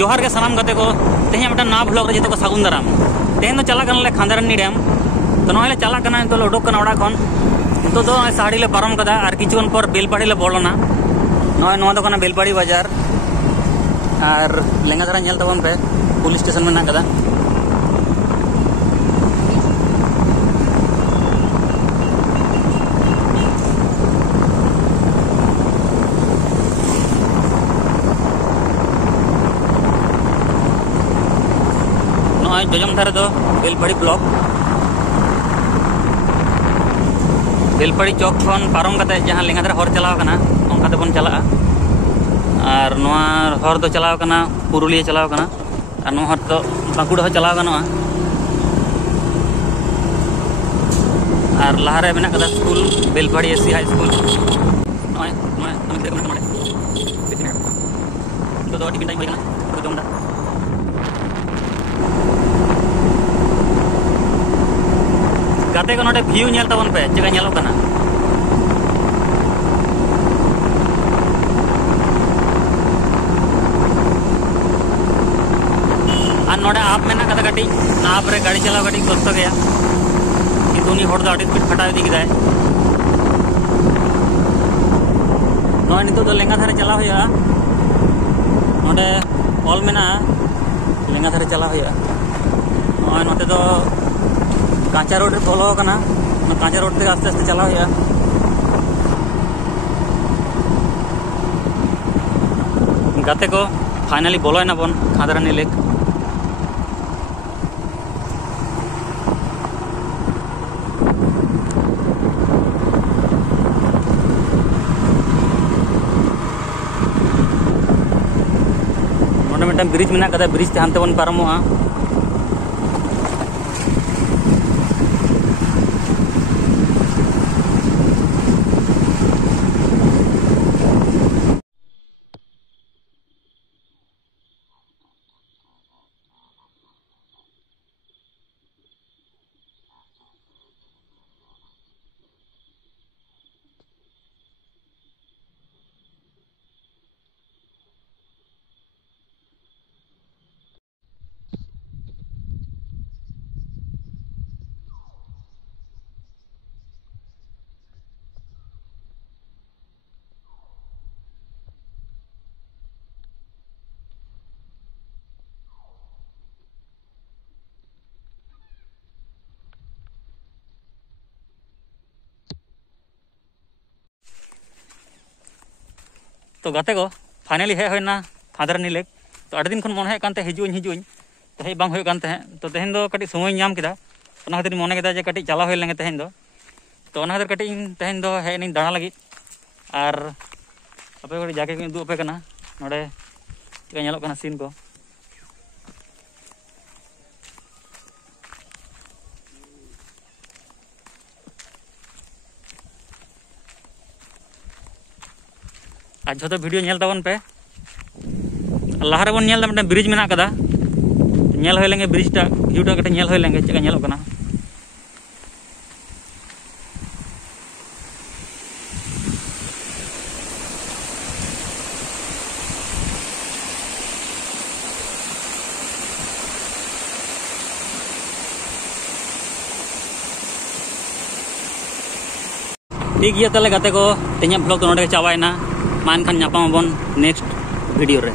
जोहार के सामान गाते को तेहे मिट्टन ना ब्लॉग रे जो सागुन दाराम तेहन तो चला ले खांदारानी डैम तो नॉय चला तो उडोक ओड़ा खन तो साड़ी ले पारम कदा और किछुन पर बेलपाड़ी ले बोलोना नॉय बेलपाड़ी बाजार और लेंगा धारा नेल तबन पे पुलिस स्टेशन में ना कदा जोजम धारे दो बेलपाड़ी ब्लॉक बेलपाड़ी चौक खन पारम कते जहां लेंगा धारा हर चलाव कना ओंका तेबन चला और नोआ हर दो चलाव कना पुरुलिया चलाव कना और नोआ हर तो बांकुड़ा हो चलाव गनोआ और लहारे मेना कदा school Belpadi SC high school नोय नोय अमित को मडे तो टिफिन टाइम होइना तो जमदा गाते को नोटे व्यू नेल तबन पे चेका नेलो कना और नोटे आप मेना कदा गटी ना आप रे गाड़ी चलाव गटी कष्ट गया कि दुनी होड़ दा स्पीड फटा दी गदाय नोय नितो तो लेंगा धारे चलाव होया नोटे ऑल मेना लेंगा धारे चलाव होया नोय नोटे तो कांचा रोड रे बोलो कना कांचा रोड ते आस्ते आस्ते चला होया गाते को फाइनली बोलो ना बन खांदारानी लेक नोडे मिटन ब्रिज मेना कदा ब्रिज ते हानते बन पारमोआ तो गाते को फाइनली हे होना खांदारानी लेक तो अड़ी दिन खन मन हेकते हिजुन तो हे बांग होयकान तो तेहन दो कटी समय नाम केदा ओना खातिर मने केदा जे कटी चला होय लेंगे तेहन दो तो ओना खातिर कटी तेहन दो हे नहीं दाणा लगी और अपे कटी जाके को दु अपे कना नोडे के नेलो कना सीन को आज जो वीडियो नेल तबन पे लहारे बन नेल दा ब्रिज मेना कदा नेल होय लेंगे ब्रिज टा व्यू टा कटे नेल होय लेंगे चेका नेलो कना ठीक गया ताले गाते को तेኛ ब्लॉग तो नोडे चाबायना मान खान नापाम बन नेक्स्ट वीडियो रे।